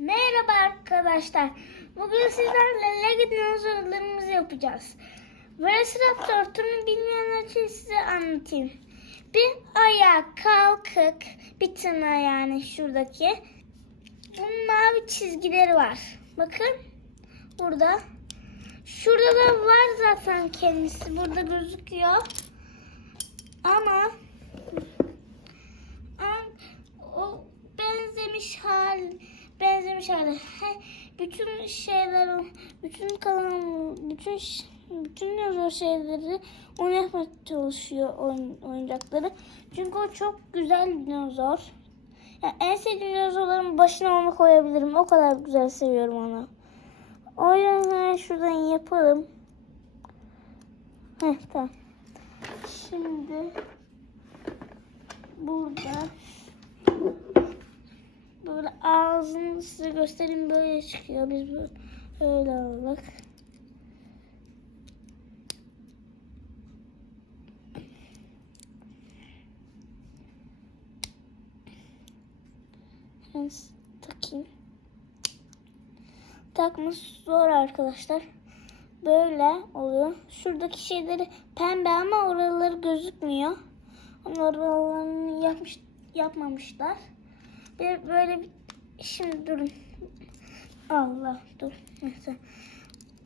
Merhaba arkadaşlar. Bugün sizlerle Lego dinozorlarımızı yapacağız. Velociraptor turunu bilmeyenler için size anlatayım. Bir ayağı kalkık, bir tırnağı yani şuradaki. Bunun mavi çizgileri var. Bakın burada. Şurada da var zaten kendisi. Burada gözüküyor. Ama Am- o benzemiş hal benzemiş hali. Bütün şeyler bütün kalan bütün bütün zor şeyleri onu yapmaya çalışıyor oyun, oyuncakları. Çünkü o çok güzel dinozor. Yani en sevdiğim dinozorların başına onu koyabilirim. O kadar güzel seviyorum onu. O yüzden şuradan yapalım. Heh tamam. Şimdi burada böyle ağzını size göstereyim böyle çıkıyor. Biz böyle öyle aldık. Ben takayım. Takması zor arkadaşlar. Böyle oluyor. Şuradaki şeyleri pembe ama oraları gözükmüyor. Oralarını yapmış, yapmamışlar. Bir böyle bir şimdi durun. Allah dur. Neyse.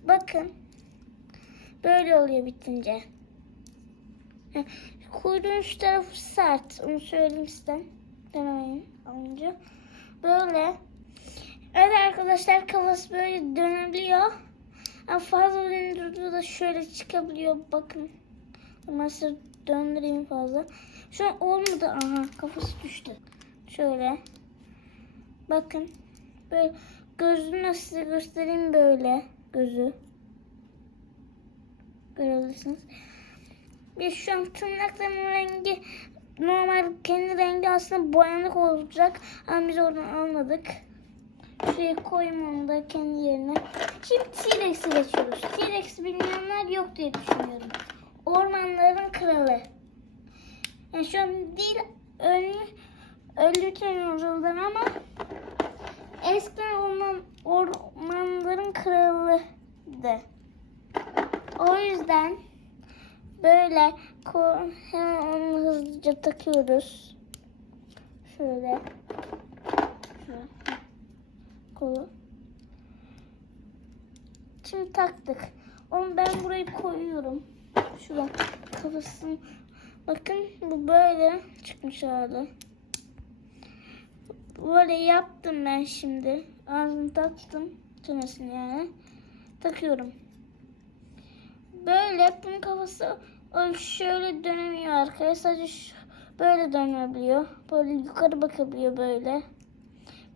Bakın. Böyle oluyor bitince. Kuyruğun şu tarafı sert. Onu söyleyeyim size. Denemeyin alınca. Böyle. Evet arkadaşlar kafası böyle dönebiliyor. Ama fazla döndürdüğü da şöyle çıkabiliyor. Bakın. Nasıl döndüreyim fazla. Şu an olmadı. Aha kafası düştü. Şöyle. Bakın. Böyle gözünü size göstereyim böyle. Gözü. Görebilirsiniz. Bir şu an tırnaklarının rengi normal kendi rengi aslında boyanık olacak. Ama biz oradan almadık. Şuraya koyayım onu da kendi yerine. Şimdi T-Rex'e geçiyoruz. T-Rex bilmeyenler yok diye düşünüyorum. Ormanların kralı. Yani şu an değil ölü, ölü dinozorlar ama eskiden orman, ormanların kralıydı. O yüzden böyle hemen onu hızlıca takıyoruz. Şöyle. Kolu. Şimdi taktık. Onu ben buraya koyuyorum. Şuradan kafasını. Bakın bu böyle çıkmış hali. Böyle yaptım ben şimdi. Ağzını taktım. Çenesini yani. Takıyorum. Böyle bunun kafası öyle şöyle dönemiyor arkaya. Sadece şu- böyle dönebiliyor. Böyle yukarı bakabiliyor böyle.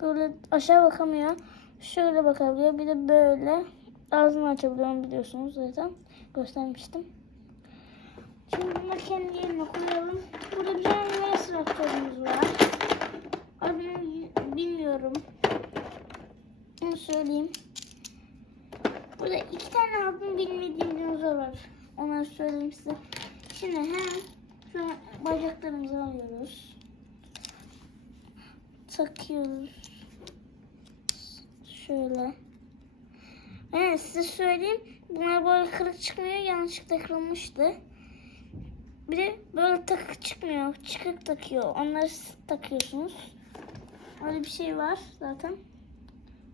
Böyle aşağı bakamıyor. Şöyle bakabiliyor. Bir de böyle ağzını açabiliyor biliyorsunuz zaten. Göstermiştim. Şimdi bunu kendi yerine koyalım. Burada bir tane Velociraptor'umuz var. Adını bilmiyorum. Bunu söyleyeyim. Burada iki tane adını bilmediğim dinozor var. Onları söyleyeyim size. Şimdi hemen şu bacaklarımızı alıyoruz. Takıyoruz. Şöyle. Evet size söyleyeyim. Bunlar böyle kırık çıkmıyor. Yanlışlıkla kırılmıştı. Bir de böyle takık çıkmıyor. Çıkık takıyor. Onları takıyorsunuz. Öyle bir şey var zaten.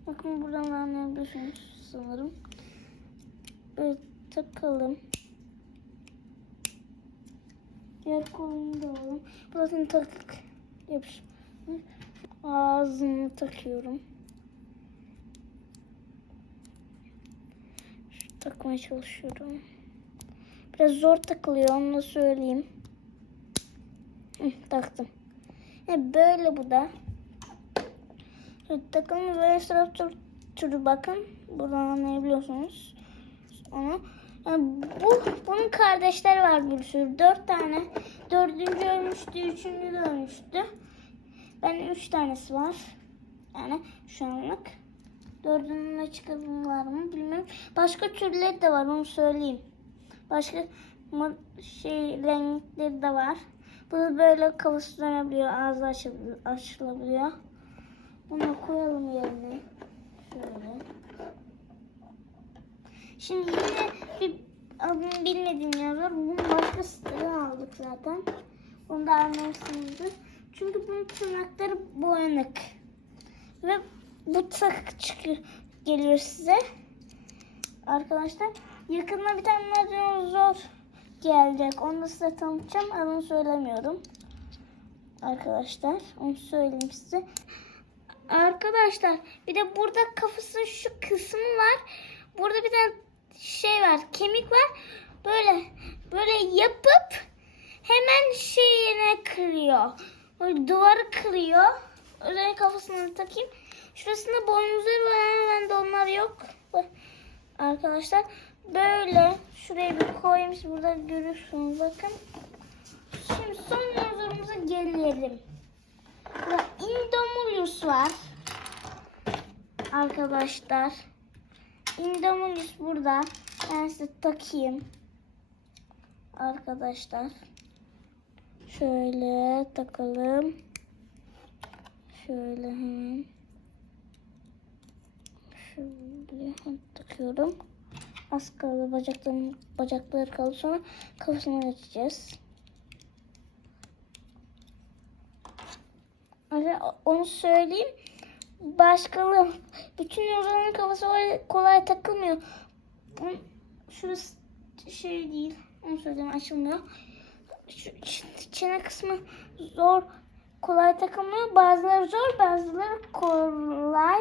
Bakın buradan anlayabiliyorsunuz sanırım. Böyle takalım. Diğer kolunu da alalım. Burasını takık yapış. Ağzını takıyorum. Şu takmaya çalışıyorum. Biraz zor takılıyor onu söyleyeyim. Hı, taktım. E, böyle bu da. Takımı böyle sıraptır türü bakın. Buradan anlayabiliyorsunuz. Onu. Yani bu, bunun kardeşleri var bir sürü. Dört tane. Dördüncü ölmüştü. Üçüncü de ölmüştü. Ben üç tanesi var. Yani şu anlık. Dördünün ne çıkarım var mı bilmiyorum. Başka türleri de var onu söyleyeyim. Başka şey renkleri de var. Bu böyle kafası dönebiliyor, ağzı açıl- açılabiliyor. Bunu koyalım yerine. Şöyle. Şimdi yine bir adını bilmediğim yer var. Bunun başka sıra aldık zaten. Onu da anlarsınızdır. Çünkü bunun tırnakları boyanık. Ve bu tak çıkıyor, geliyor size. Arkadaşlar yakında bir tane zor gelecek. Onu da size tanıtacağım. Adını söylemiyorum. Arkadaşlar onu söyleyeyim size. Arkadaşlar bir de burada kafasının şu kısmı var. Burada bir tane şey var. Kemik var. Böyle böyle yapıp hemen şeyine kırıyor. Böyle duvarı kırıyor. Özellikle kafasına takayım. Şurasında boynuzları var ama bende onlar yok. Arkadaşlar böyle şuraya bir koyayım. Burada görürsünüz bakın. Şimdi son dinozorumuza gelelim. Burada Indominus var. Arkadaşlar. Indominus burada. Ben size takayım. Arkadaşlar. Şöyle takalım. Şöyle hemen. Şöyle takıyorum. Az kaldı bacaklarım, bacakları kaldı sonra kafasını açacağız. Onu söyleyeyim. Başkalı bütün oranın kafası öyle kolay takılmıyor. Bunun- Şurası şey değil. Onu söyleyeyim açılmıyor. Şu çene kısmı zor kolay takılmıyor. Bazıları zor bazıları kolay.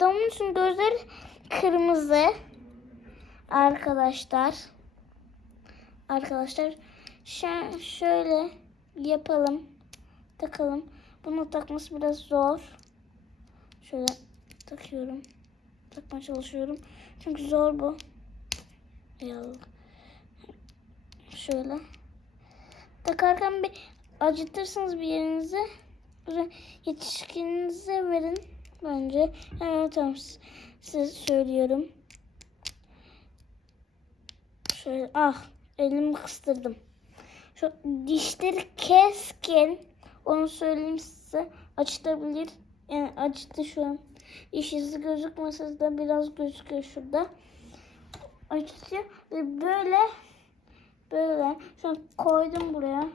Dominus'un gözleri kırmızı. Arkadaşlar. Arkadaşlar şöyle yapalım takalım. Bunu takması biraz zor. Şöyle takıyorum. Takmaya çalışıyorum. Çünkü zor bu. Ya. Şöyle. Takarken bir acıtırsınız bir yerinizi. Yetişkininize verin bence. Hemen tamam size söylüyorum. Şöyle ah elimi kıstırdım. Şu dişleri keskin. Onu söyleyeyim size. Açılabilir. Yani açtı şu an. Diş izi gözükmese de biraz gözüküyor şurada. Açtı böyle böyle şu an koydum buraya.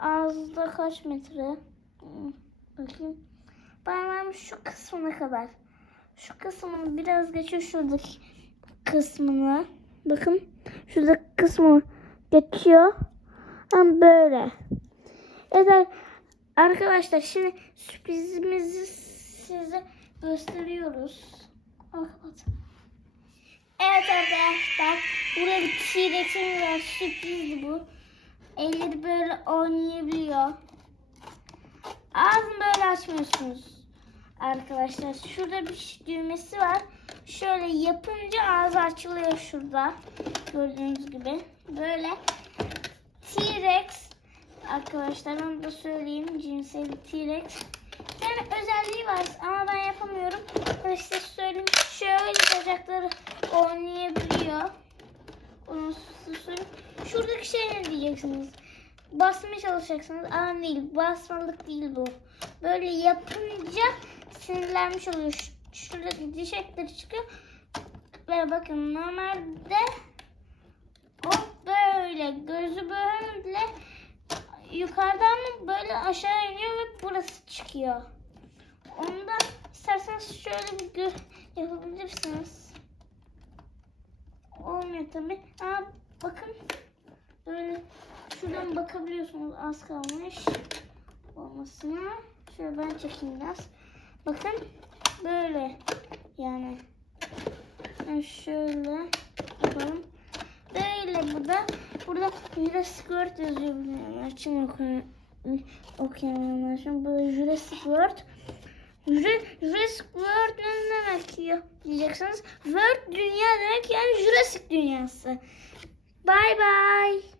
Ağızda kaç metre? Hmm, Bakayım. Parmağım şu kısmına kadar. Şu kısmını biraz geçiyor şuradaki kısmını. Bakın şurada kısmı geçiyor. Ama böyle. Evet arkadaşlar şimdi sürprizimizi size gösteriyoruz. Evet arkadaşlar burada bir T-Rex'in var. Sürprizdi bu. Elleri böyle oynayabiliyor. Ağzını böyle açmıyorsunuz. Arkadaşlar şurada bir düğmesi var. Şöyle yapınca ağzı açılıyor şurada. Gördüğünüz gibi. Böyle T-Rex Arkadaşlar onu da söyleyeyim. Cinsel T-Rex. Yani özelliği var ama ben yapamıyorum. Ben size söyleyeyim. Şöyle bacakları oynayabiliyor. Onu söyleyeyim. Şuradaki şey ne diyeceksiniz? Basmaya çalışacaksınız. Ama değil. Basmalık değil bu. Böyle yapınca sinirlenmiş oluyor. Şuradaki diş çıkıyor. Ve bakın normalde o böyle gözü böyle yukarıdan mı böyle aşağı iniyor ve burası çıkıyor. Ondan isterseniz şöyle bir gö yapabilirsiniz. Olmuyor tabi. Ama bakın böyle şuradan bakabiliyorsunuz az kalmış olmasına. Şöyle ben çekeyim biraz. Bakın böyle yani. Yani şöyle yapalım. Böyle bu da burada Jurassic World yazıyor. Açın. Okuyamayanlar için. Burada Jurassic World. Jura- Jurassic World ne demek ya diyeceksiniz. World dünya demek yani Jurassic dünyası. Bye bye.